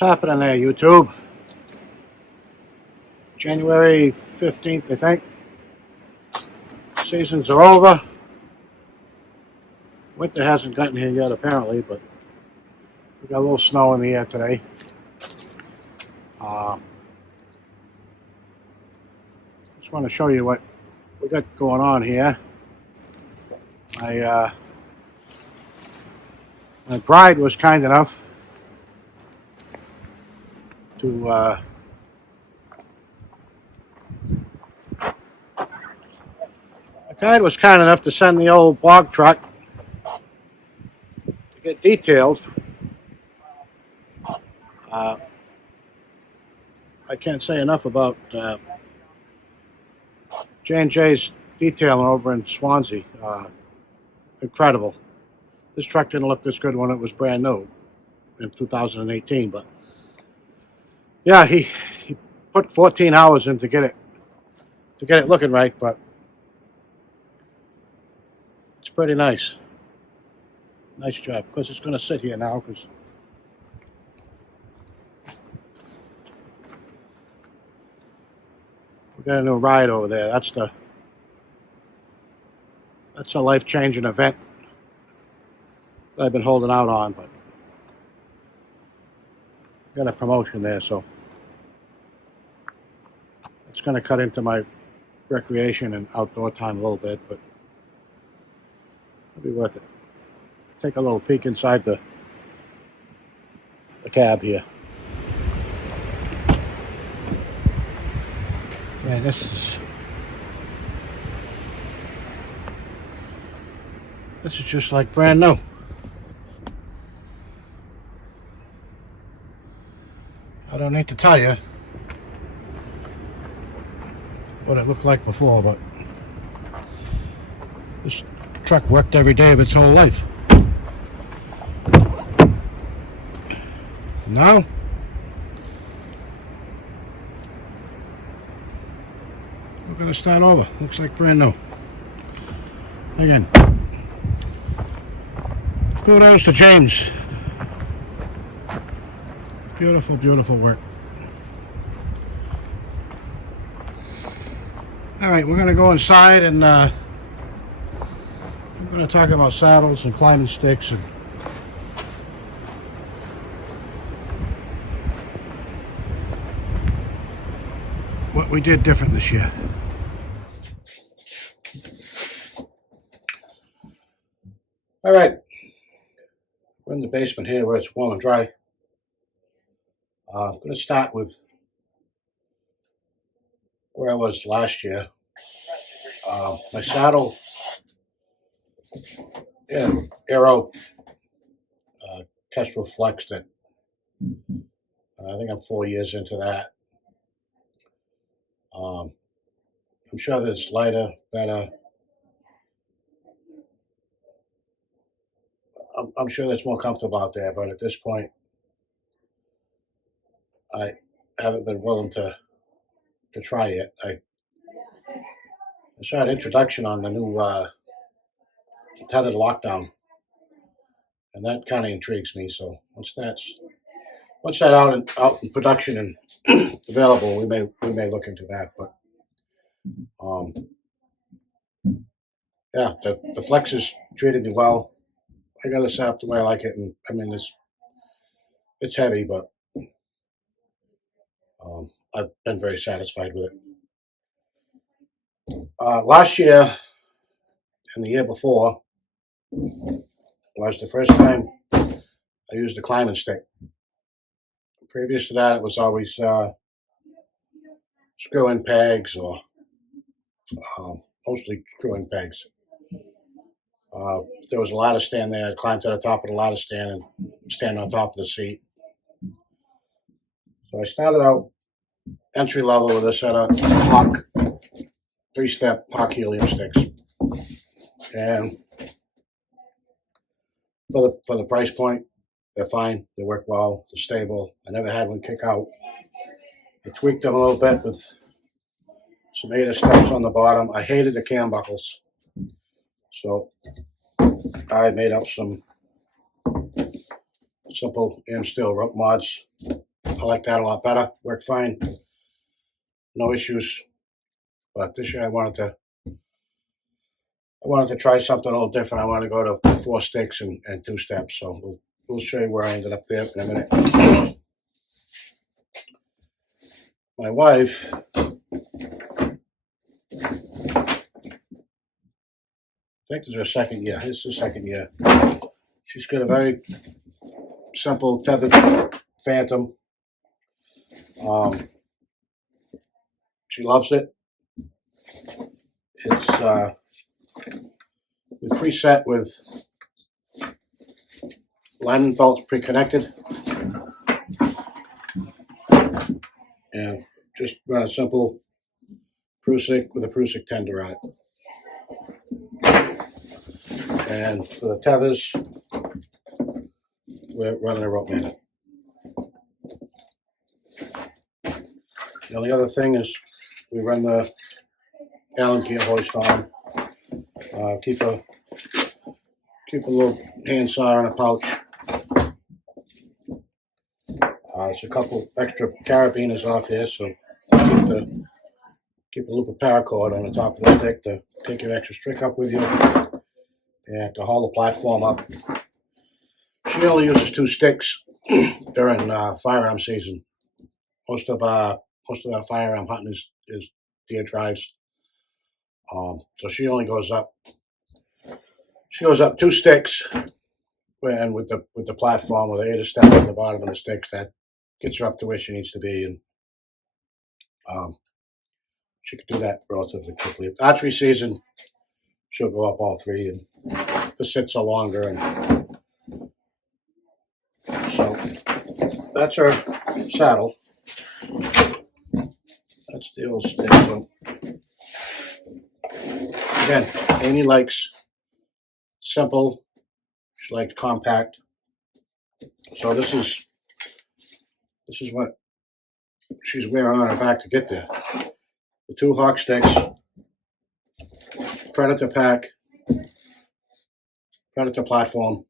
What's happening there, YouTube? January 15th, I think. Seasons are over. Winter hasn't gotten here yet, apparently, but we got a little snow in the air today. Just want to show you what we got going on here. My bride was kind enough to send the old bog truck to get detailed. I can't say enough about J&J's detailing over in Swansea. Incredible. This truck didn't look this good when it was brand new in 2018, but yeah, he put 14 hours in to get it looking right, but it's pretty nice. Nice job. Of course, it's going to sit here now because we got a new ride over there. That's a life-changing event that I've been holding out on, but got a promotion there, so it's going to cut into my recreation and outdoor time a little bit, but it'll be worth it. Take a little peek inside the cab here. Man, this is just like brand new. I don't need to tell you what it looked like before, but this truck worked every day of its whole life. Now we're going to start over. Looks like brand new. Again, kudos to James. Beautiful, beautiful work. All right, we're going to go inside and we're going to talk about saddles and climbing sticks and what we did different this year. All right, we're in the basement here where it's warm and dry. I'm going to start with where I was last year. My saddle, Aero Kestrel flexed it. I think I'm 4 years into that. I'm sure there's lighter, better. I'm sure that's more comfortable out there, but at this point, I haven't been willing to try it. I saw an introduction on the new Tethrd lockdown, and that kind of intrigues me. So once that out in production and available, we may look into that. But yeah, the flexes treated me well. I got it set up the way I like it, and I mean it's heavy, but I've been very satisfied with it. Last year and the year before was the first time I used a climbing stick. Previous to that, it was always screw-in pegs or mostly screw-in pegs. If there was a ladder stand there, I'd climb to the top of the ladder stand and stand on top of the seat. So I started out entry level with a set of Hawk 3-step Hawk helium sticks, and for the price point, they're fine. They work well. They're stable. I never had one kick out. I tweaked them a little bit with some 8 steps on the bottom. I hated the cam buckles, so I made up some simple and steel rope mods I like that a lot better. Worked fine. No issues. But this year I wanted to try something a little different. I wanted to go to 4 sticks and 2 steps. So we'll show you where I ended up there in a minute. My wife, I think this is her second year. This is her second year. She's got a very simple Tethrd Phantom. She loves it. It's we preset with lineman bolts pre-connected, and just run a simple Prusik with a Prusik tender on it. And for the tethers, we're running a rope man. The only other thing is we run the Allen gear hoist on. Keep a little hand saw in a pouch. There's a couple extra carabiners off here, so keep a loop of paracord on the top of the stick to take your extra strick up with you and to haul the platform up. She only uses 2 sticks during firearm season. Most of our firearm hunting is deer drives. So she only goes up. She goes up 2 sticks, and with the platform with 8 step on the bottom of the sticks, that gets her up to where she needs to be, and she can do that relatively quickly. Archery season, she'll go up all 3, and the sits are longer, and so that's her saddle. That's the old stick. So again, Amy likes simple. She likes compact. So this is what she's wearing on her back to get there. The 2 hawk sticks, Predator pack, Predator platform.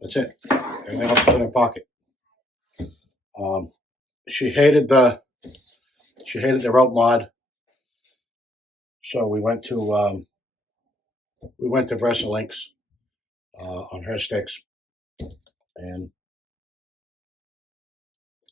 That's it. Everything else is in her pocket. She hated the rope mod, so we went to VersaLinks on her sticks, and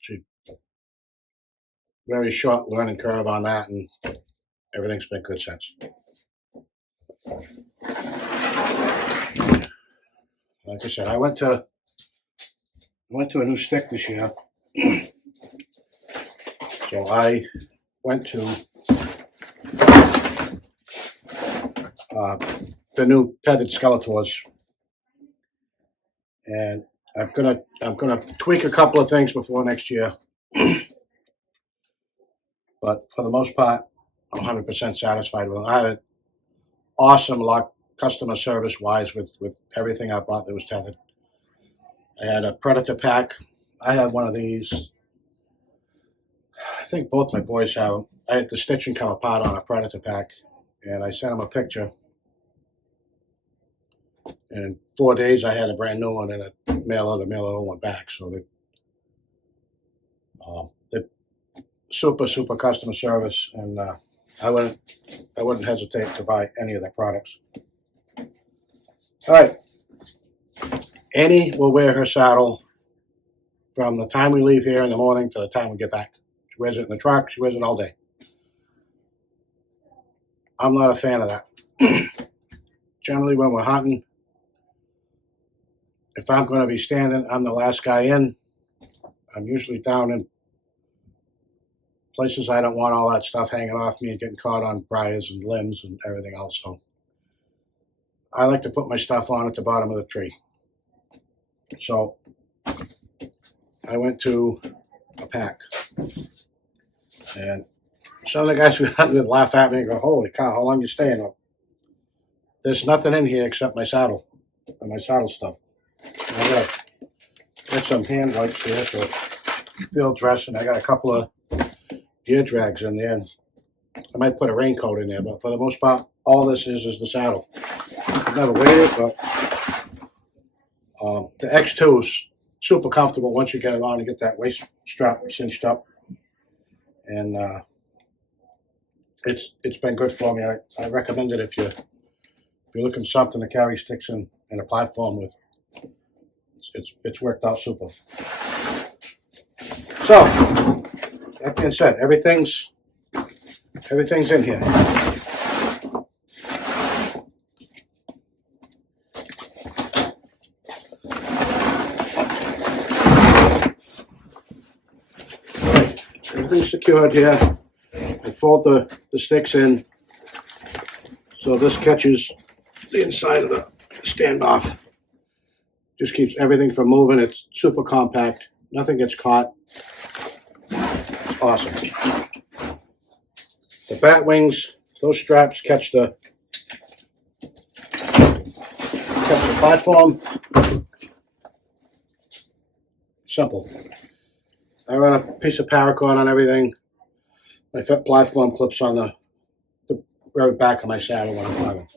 she very short learning curve on that, and everything's been good since. Like I said, I went to a new stick this year. So I went to the new Tethrd skeletors, and I'm gonna tweak a couple of things before next year. But for the most part, I'm 100% satisfied with them. I had awesome luck, customer service wise, with everything I bought that was Tethrd. I had a Predator pack. I have one of these. I think both my boys have them. I had the stitching come apart on a Predator pack, and I sent them a picture. And in 4 days, I had a brand new one and a mail one back. So they're super customer service, and I wouldn't hesitate to buy any of their products. All right, Annie will wear her saddle from the time we leave here in the morning to the time we get back. She wears it in the truck. She wears it all day. I'm not a fan of that. Generally, when we're hunting, if I'm going to be standing, I'm the last guy in. I'm usually down in places I don't want all that stuff hanging off me and getting caught on briars and limbs and everything else. So I like to put my stuff on at the bottom of the tree. So I went to a pack, and some of the guys who hunted would laugh at me and go, "Holy cow, how long you staying up?" There's nothing in here except my saddle and my saddle stuff. I got some hand wipes here for field dressing. I got a couple of deer drags in there, and I might put a raincoat in there, but for the most part, all this is the saddle. I've never weighed it, but the X2 is super comfortable once you get it on and get that waist strap cinched up. And it's been good for me. I recommend it if you're looking for something to carry sticks in a platform with. It's worked out super. So that being said, everything's in here. Everything's secured here. I fold the sticks in so this catches the inside of the standoff. Just keeps everything from moving. It's super compact. Nothing gets caught. It's awesome. The bat wings, those straps catch the platform. Simple. I run a piece of paracord on everything. My platform clips on the very back of my saddle when I'm climbing.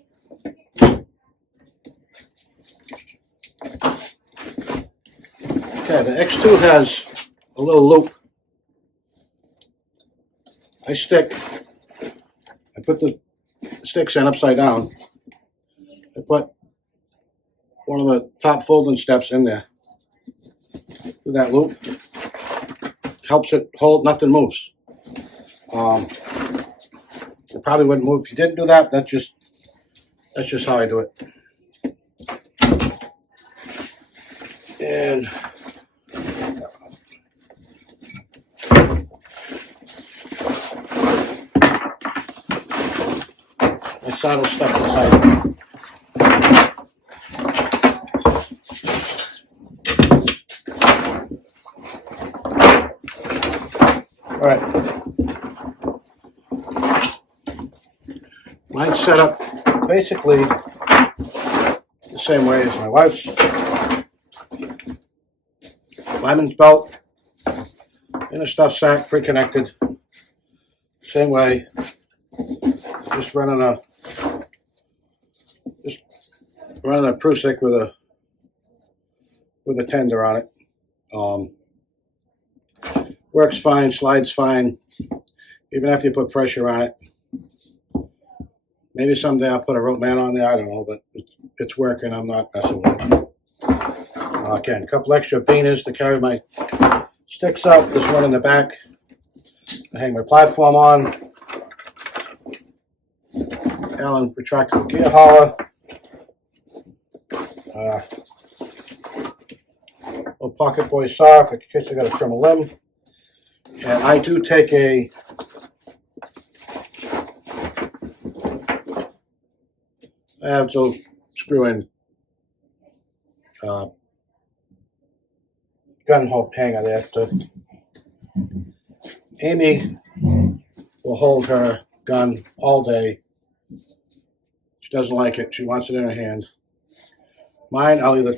Okay, the X2 has a little loop. I put the sticks in upside down. I put one of the top folding steps in there with that loop. Helps it hold, nothing moves. It probably wouldn't move if you didn't do that. That's just how I do it. And my saddle stuck inside. All right. Mine's set up basically the same way as my wife's. Lyman's belt in a stuff sack, pre-connected. Same way. Just running a Prusik with a tender on it. Works fine, slides fine, even after you put pressure on it. Maybe someday I'll put a rope man on there, I don't know, but it's working. I'm not messing with it. Again, a couple extra peeners to carry my sticks up. This one in the back. I hang my platform on. Allen retractable gear hauler. Little pocket boy saw in case I got to trim a limb. And I do take I have to screw in gun hold hanger there. Amy will hold her gun all day. She doesn't like it. She wants it in her hand. Mine, I'll either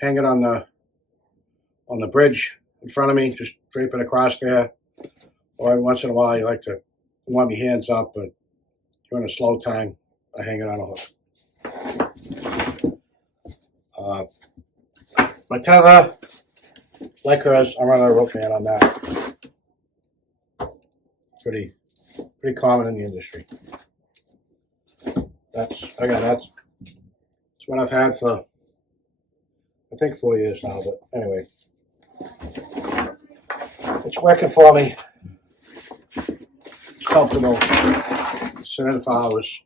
hang it on the bridge in front of me, just drape it across there, or every once in a while you want me hands up, but during a slow time, I hang it on a hook. My tether, like hers, I'm running a rope man on that. Pretty common in the industry. That's what I've had for, I think, 4 years now, but anyway. It's working for me. It's comfortable. Sitting for hours.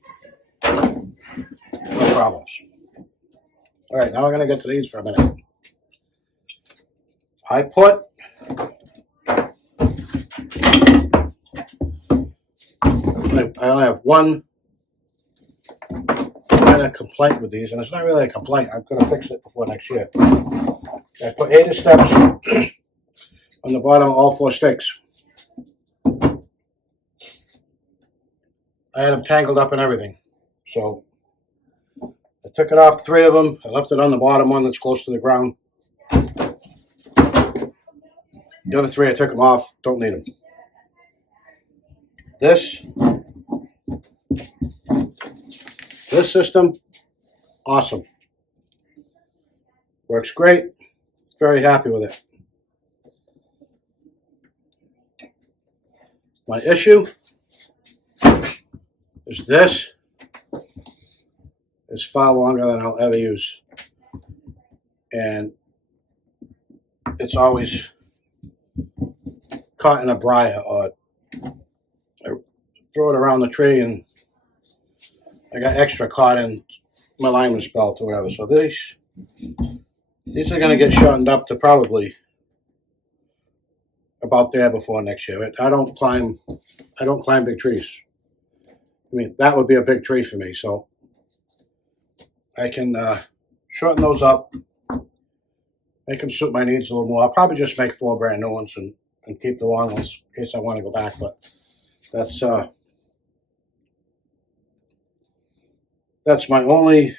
No problems. All right, now we're going to get to these for a minute. I only have one minor complaint with these, and it's not really a complaint. I'm going to fix it before next year. I put 80 steps on the bottom of all 4 sticks. I had them tangled up and everything. So I took it off 3 of them. I left it on the bottom one that's close to the ground. The other 3, I took them off. Don't need them. This system, awesome. Works great. very happy with it. My issue is this is far longer than I'll ever use. And it's always caught in a briar, or I throw it around the tree and I got extra caught in my lineman's belt or whatever. So these are going to get shortened up to probably about there before next year. I don't climb big trees. I mean, that would be a big tree for me. So I can shorten those up, make them suit my needs a little more. I'll probably just make 4 brand new ones and keep the long ones in case I want to go back. But that's my only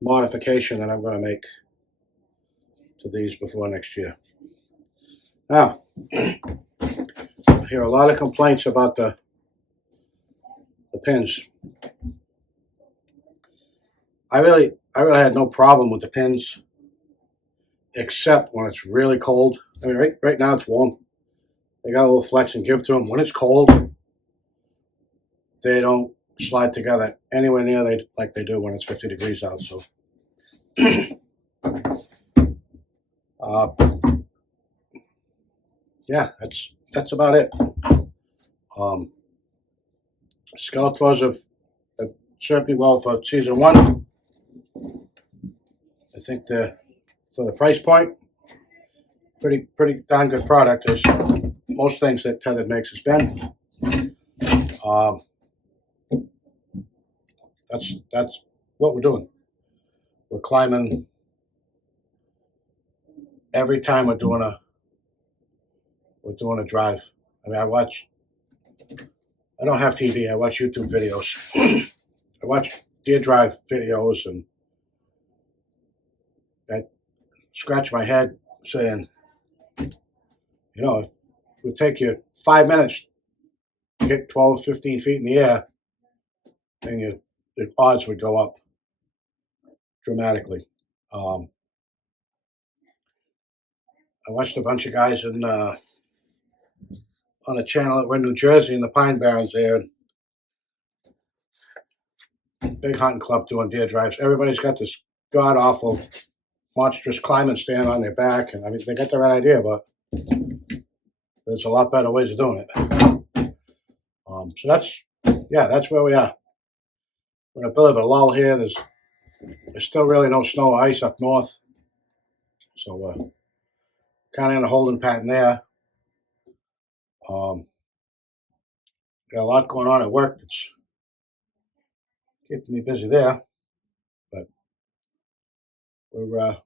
modification that I'm going to make to these before next year. Now, I hear a lot of complaints about the pins. I really had no problem with the pins, except when it's really cold. I mean, right now it's warm. They got a little flex and give to them. When it's cold, they don't slide together anywhere near like they do when it's 50 degrees out. So, yeah, that's about it. Skeletors have served me well for season 1. I think for the price point, pretty darn good product, as most things that Tethrd makes has been. That's what we're doing. We're climbing every time we're doing a drive. I mean, I don't have TV. I watch YouTube videos. I watch deer drive videos, and I scratch my head saying, if it would take you 5 minutes to get 12, 15 feet in the air, then the odds would go up dramatically. I watched a bunch of guys on a channel that were in New Jersey in the Pine Barrens there. Big hunting club doing deer drives. Everybody's got this god awful, monstrous climbing stand on their back, and I mean they got the right idea, but there's a lot better ways of doing it. So that's where we are. We're in a bit of a lull here. There's still really no snow or ice up north, so we're kind of in a holding pattern there. Got a lot going on at work that's keeping me busy there, but we're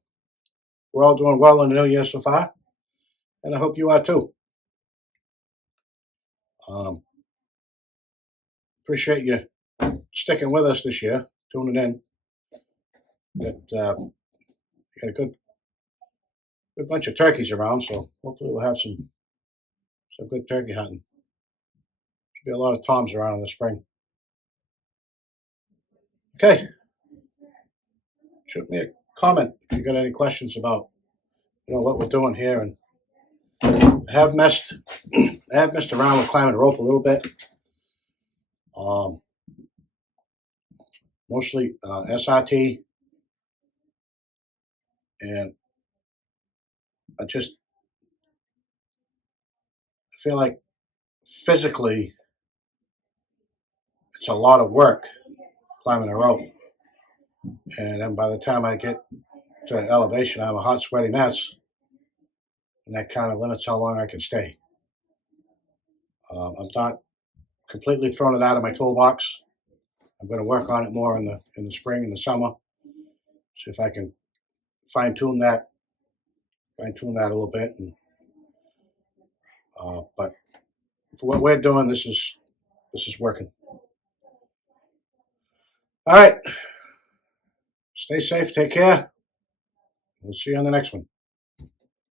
all doing well in the new year so far, and I hope you are too. Appreciate you sticking with us this year, tuning in. Got a good bunch of turkeys around, so hopefully we'll have some good turkey hunting. Should be a lot of toms around in the spring. Okay. Shoot me a comment if you got any questions about what we're doing here. And I have messed around with climbing rope a little bit. Mostly SRT, and I feel like physically it's a lot of work climbing a rope, and then by the time I get to elevation, I'm a hot, sweaty mess, and that kind of limits how long I can stay. I'm not completely throwing it out of my toolbox. I'm going to work on it more in the spring and the summer. See if I can fine tune that a little bit. And but for what we're doing, this is working. All right. Stay safe. Take care. We'll see you on the next one.